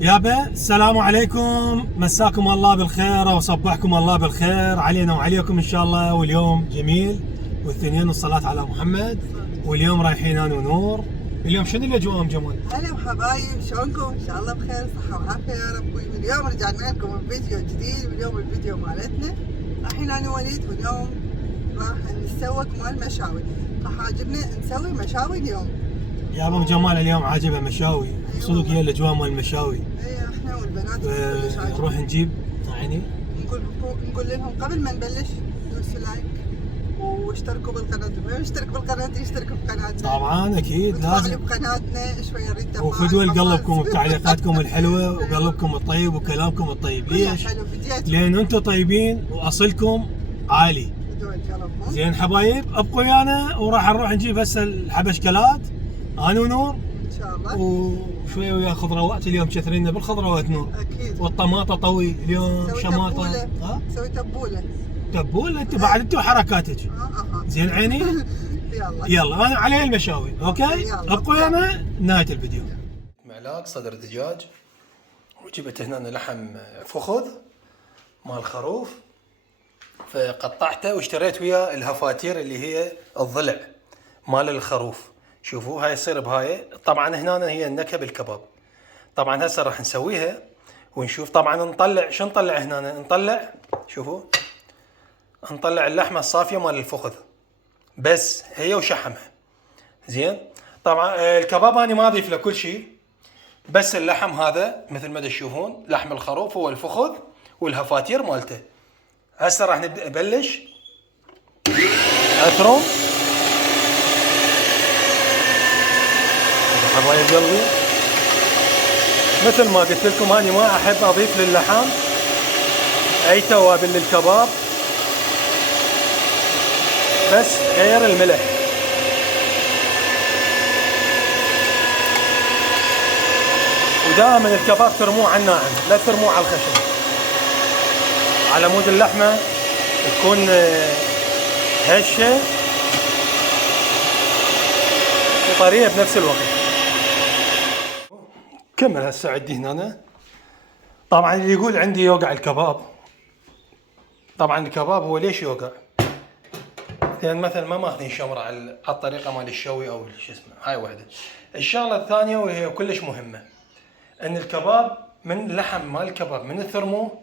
يابا السلام عليكم، مساكم الله بالخير وصبحكم الله بالخير علينا وعليكم ان شاء الله. واليوم جميل والاثنين والصلاة على محمد. واليوم رايحين انا ونور. اليوم شنو الاجواء جمال؟ هلا وحبايب، شلونكم؟ ان شاء الله بخير صحة وعافية يا رب. واليوم رجعنا لكم بفيديو جديد، واليوم الفيديو مالتنا الحين انا وليد، واليوم راح نسوق مال مشاوي. راح عاجبنا نسوي مشاوي اليوم. يا ابو جمال اليوم عاجبه مشاوي صدق، هي الاجواء مال المشاوي. اي احنا والبنات كلش عاجبنا. نروح نجيب يعني نقول لهم قبل ما نبلش دوسوا لايك واشتركوا بالقناة، وما يشترك بالقناة يشتركوا بقناتنا. طبعا اكيد لازم بقناتنا شوية نريد تفاعل وفدوا قلبكم بتعليقاتكم الحلوه وقلبكم الطيب وكلامكم الطيب. ليش؟ لان انتم طيبين واصلكم عالي. زين حبايب، ابقوا ويانا وراح نروح نجيب هسه الحبشكلات انا ونور ان شاء الله، وشويه ويا خضروات. اليوم كثرينا بالخضروات نور. اكيد. والطماطه طوي اليوم، شماطه. سوي تبوله. تبوله انت بعد، انت وحركاتك. زين عيني. يلا انا علي المشاوي. اوكي ابقوا ويانا نهايه الفيديو. معلاق صدر دجاج، وجبت هنا لحم فخذ مال خروف، فقطعته واشتريت وياه الهفاتير اللي هي الضلع مال الخروف. شوفوا هاي تصير بهاي. طبعا هنا هي النكهه بالكباب. طبعا هسه راح نسويها ونشوف. طبعا نطلع شو نطلع هنا، نطلع شوفوا نطلع اللحمه الصافيه مال الفخذ بس هي وشحمها. زين. طبعا الكباب انا ما اضيف له كل شيء، بس اللحم هذا مثل ما تشوفون، لحم الخروف هو الفخذ والهفاتير مالته. هسه راح نبدا نبلش اثرم. حبايب قلبي مثل ما قلت لكم اني ما احب اضيف للحم اي توابل للكباب، بس غير الملح. ودائما الكباب ترموه على الناعم، لا ترموه على الخشن، على مود اللحمه تكون هشه وطريه بنفس الوقت. كمل هسه عندي هنا. طبعا اللي يقول عندي يوقع الكباب، طبعا الكباب هو ليش يوقع؟ لان مثلا ما ماخذين شمره على الطريقه مال الشوي او شو اسمه. هاي وحده. الشغله الثانيه وهي كلش مهمه، ان الكباب من اللحم مال الكباب من الثرمو،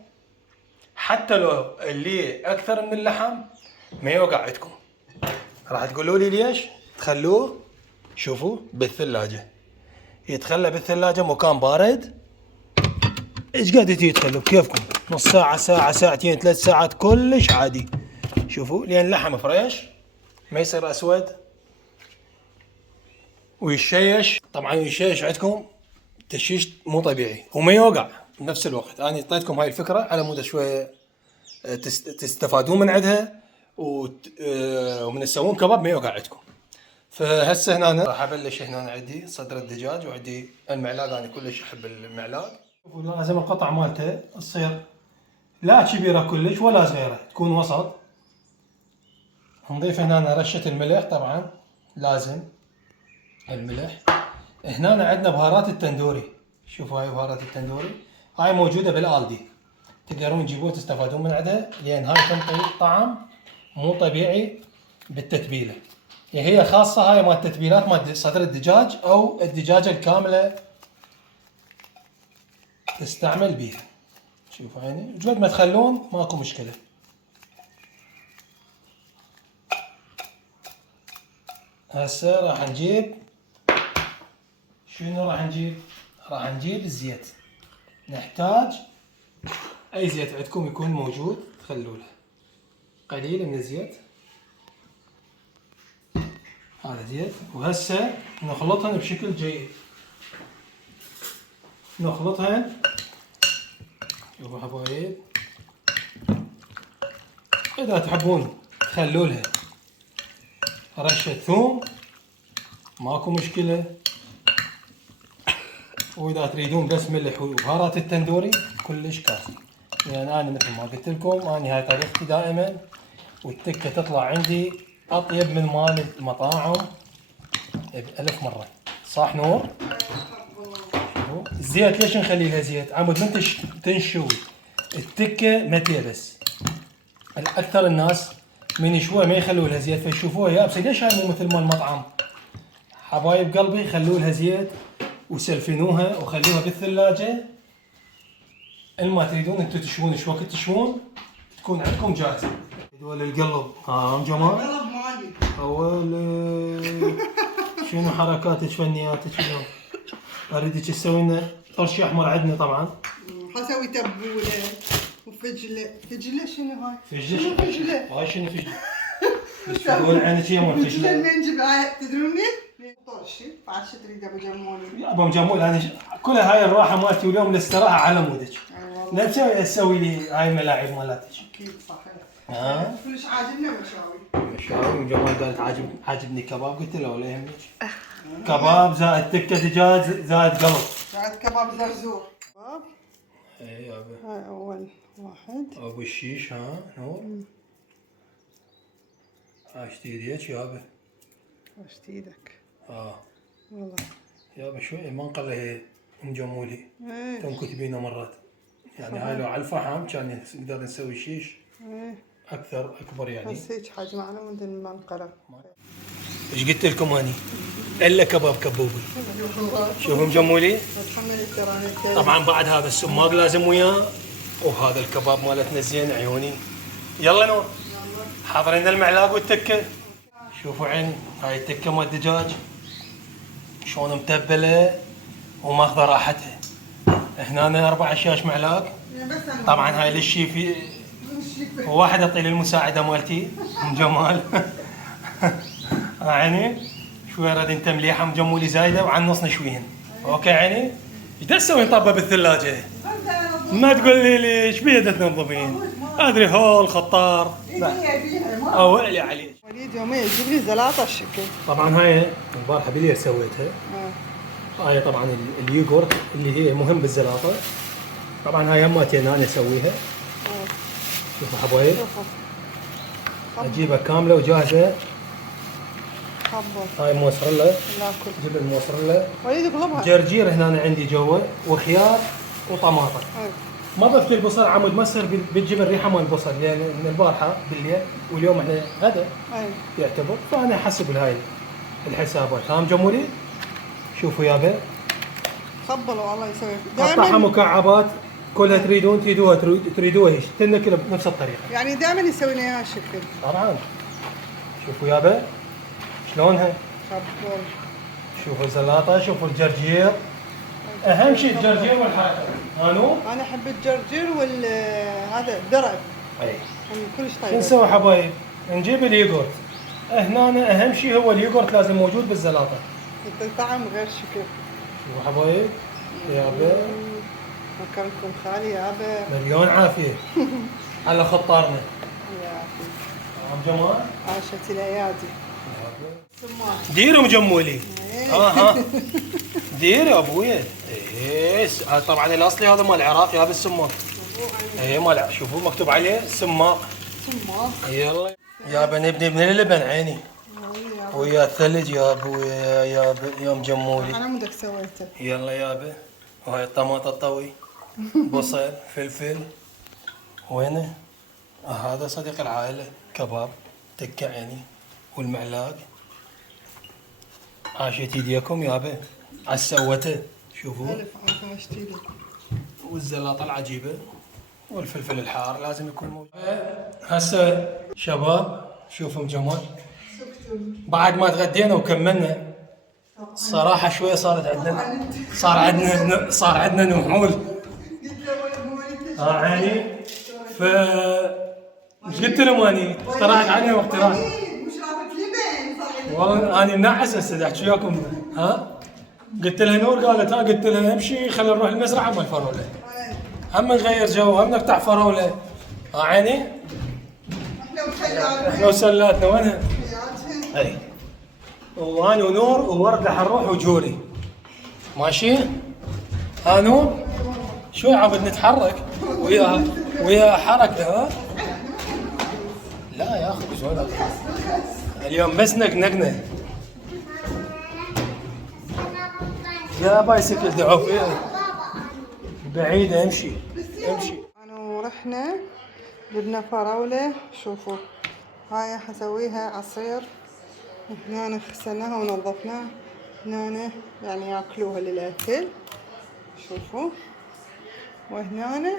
حتى لو اللي اكثر من اللحم ما يوقع عندكم. راح تقولوا لي ليش؟ تخلوه شوفوا بالثلاجه، يتخلى بالثلاجه مكان بارد. ايش قاعد تخلوه بكيفكم، نص ساعه، ساعه، ساعتين، 3 ساعات، كلش عادي. شوفوا لان اللحم فريش، ما يصير اسود ويشيش. طبعا يشيش عندكم تشيش مو طبيعي وما يوقع بنفس الوقت. انا اعطيتكم هاي الفكره على مود شويه تستفادون من عندها ومن تسوون كباب ما يوقع عندكم. فهسه هنا راح ابلش. هنا عندي صدر الدجاج وعندي المعلاق، انا كلش احب المعلاق. ولازم القطع مالته تصير لا كبيره كلش ولا صغيره، تكون وسط. نضيف هنا رشه الملح، طبعا لازم الملح. هنا عندنا بهارات التندوري. شوفوا هاي بهارات التندوري، هاي موجوده بالالدي، تقدرون تجيبوها تستفادون من عندها، لان هاي تنطي طعم مو طبيعي بالتتبيله. يعني هي خاصه هاي مال التتبيلات مال صدر الدجاج او الدجاجه الكامله تستعمل بيها. شوفوا يعني قد ما تخلون ماكو مشكله. هسه راح نجيب شنو؟ راح نجيب الزيت. نحتاج اي زيت عندكم يكون موجود، خلوا له قليل من الزيت. هذا زيت. وهسه نخلطهن بشكل جيد. نخلطهن. شوفوا حبايب، اذا تحبون تخلوا لها رشه ثوم ماكو مشكله، واذا تريدون بس ملح وبهارات التندوري كلش كافي. لان انا مثل ما قلت لكم اني هاي طريقتي دائما، والتكه تطلع عندي اطيب من مال المطاعم ب1000 مره. صح نور؟ زيت ليش نخلي لها زيت؟ عمود من تنشوي التكه متيه بس. اكثر الناس من يشوها ما يخلوا لها زيت فيشوفوها يابسه. ليش هاي مو مثل مال المطعم؟ حبايب قلبي خلوا لها زيت وسلفنوها وخلوها بالثلاجه. الما تريدون انتم تشوون ايش وقت تشوون تكون عندكم جاهزه. دول القلب ها جمال. القلب مالي. اول شنو حركاتك فنياتك اليوم؟ اريدك تسوي لنا طرش احمر عندنا طبعا. حسوي تبوله وفجله. فجله شنو هاي؟ فجله شنو فجله؟ هاي شنو فجله؟ بس تقول عينك يا مال فجله فجله. منين نجيب تدروني؟ طرشي بعد شو تريد ابو جمولي؟ يا ابو مجمول انا كل هاي الراحه مالتي واليوم الاستراحه على مودك. لا تسوي لي هاي الملاعب مالتك. اكيد صحيح. ها؟ كلش عاجبني مشاوي. مشاوي وجمال قالت عاجبني كباب قلت له ولا يهمك. كباب زائد تكه دجاج زائد قلب. زائد كباب زرزور. كباب. اي يابا. هاي اول واحد. ابو الشيش ها نور. عاشت ايديك يابا. عشت ايدك. والله. يابا شوي ما نقله نجمولي. ايه. تنكت بينا مرات. يعني هاي لو على الفحم كان نقدر نسوي شيش ايه. اكثر اكبر يعني. بس هيك حجم على مود المنقرة. ايش قلت لكم اني؟ الا كباب كبوبي. شوفوا مجمولي. اتحمل التراني. طبعا بعد هذا السماق لازم وياه وهذا الكباب مالتنا زين عيوني. يلا نور. حاضرين المعلاق والتكه. شوفوا عيني هاي التكه مال الدجاج شلون متبله وماخذه راحتها. هنا 4 اشياش معلاق. طبعا هاي للشيف وواحد اعطي للمساعده مالتي ام جمال. عيني شوي راد انت مليحه مجمولي زايده وعن النص نشويهن. اوكي عيني. ايش تسوي نطبه بالثلاجه؟ ما تقول لي ليش بيها تنظفين؟ ادري هول خطار. اوعلي عليك. وليد يومين يجيب لي زلاطه الشكل. طبعا هاي البارحه بالليل سويتها. هاي طبعا اليوغورت اللي هي مهم بالزلاطه. طبعا هاي يماتين انا اسويها. شوفوا حبايب. اجيبها كامله وجاهزه. هاي موسريلا. ناكل. جبن موسريلا. وليد اقلبها. جرجير هنا عندي جوا وخيار وطماطم. ما ضفت البصل عمود ما يصير بتجيب الريحه مال البصل لان من البارحه بالليل واليوم احنا غدا يعتبر فانا احسب هاي الحسابات. ها مجمولي شوفوا يابا. خبلوا الله يسوي. قطعها مكعبات كلها تريدوها هيك تنكل بنفس الطريقه. يعني دائما يسوي لنا اياها الشكل. طبعا. شوفوا يابا شلونها. خبل. شوفوا الزلاطه شوفوا الجرجير. اهم شيء الجرجير والحركه. هانو انا احب الجرجير هذا الدرع. اي. كلش طيب. شو نسوي حبايب؟ نجيب اليوغورت. هنا اهم شيء هو اليوغورت لازم موجود بالزلاطه. الطعم غير شكل. شوفوا حبايب يابا. مكرمكم خالي يابا. مليون عافيه. على خطارنا. يافي. عم جمال. عاشت الايادي. ديروا مجمولي. ها دير يا ابويا. ايه طبعا الاصلي هذا مال العراق هذا السماق. ايه مال شوفوا مكتوب عليه سماق. سماق. يلا يابا نبني من اللبن عيني. ويا الثلج يا ابويا يا مجمولي. انا مودك سويته. يلا يابا. وهاي الطماطة الطوي. بصل فلفل. وينه؟ هذا صديق العائلة كباب تكة عيني والمعلاق. عاشت ايديكم يابا عالسوته شوفوا. الف عاشت ايدك. والزلاطة العجيبة والفلفل الحار لازم يكون موجود. هسه شباب شوفوا جمال. بعد ما تغدينا وكملنا صراحة شوية صار عندنا نحول. عيني ف ايش قلت لهم اني اقترحت عليهم اقتراح. والله انا منعس هسه احكي وياكم. ها قلت لها نور قالت ها قلت لها امشي خلينا نروح المزرعه مال فراوله. هم نغير جو هم نقطع فراوله. عيني احنا وسلاتنا وينها؟ اي وانا ونور وورده حنروح وجوري ماشي. ها نور شوي عبد نتحرك ويا حركه. ها لا يا اخي زول اليوم بس نقنقنا يا بايسكل دعوا فيه. بعيدة امشي امشي. أنا رحنا جبنا فراولة. شوفوا هاي حسويها عصير. هنا غسلناها ونظفناها. هنا يعني ياكلوها للأكل. شوفوا. وهنا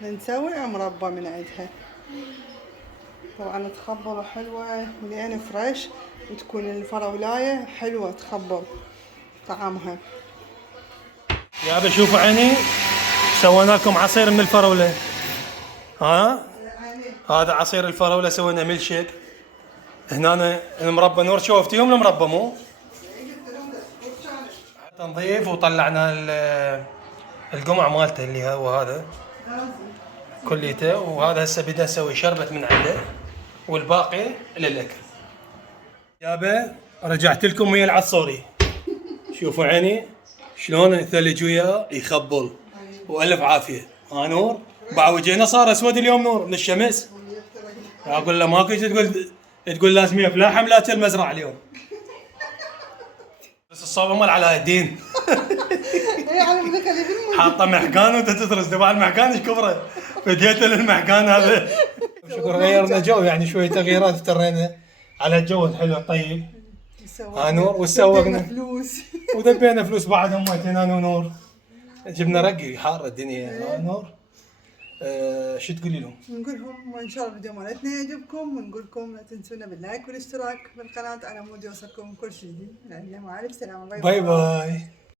بنسوي مربى من عندها. طبعا تخبل حلوة ولين فريش، وتكون الفراولاية حلوة تخبل طعمها. يا شوفوا عيني، سوينا لكم عصير من الفراولة. ها هذا عصير الفراولة، سوينا ميل شيك. هنا المربى نور، شوفتيهم المربى مو تنظيف، وطلعنا القمع مالته اللي هو هذا كليته. وهذا هسه بدنا نسوي شربت من عنده، والباقي للاكل. يابا رجعت لكم ويا العصوري. شوفوا عيني شلون الثلج وياه يخبل، والف عافيه. ها نور باع وجهنا صار اسود اليوم نور من الشمس. اقول له ماكو تقول لازم يفلح حملات المزرعه اليوم. بس الصوبه مال علاء الدين حاطه محكان وانت تدرس تبع المحكان ايش كبره، فديته للمحكان هذا. شكرا غيرنا جو، يعني شويه تغييرات افترينا على الجو الحلو الطيب. ها نور وسوقنا فلوس ودبينا فلوس بعد امتين انا ونور. جبنا رقي حاره الدنيا. ها نور شو تقولي لهم؟ نقول لهم ان شاء الله الفيديو مالتنا يعجبكم، ونقول لكم لا تنسونا باللايك والاشتراك بالقناه على مود يوصلكم كل شيء جديد من عندنا. مع الف سلامه. باي باي.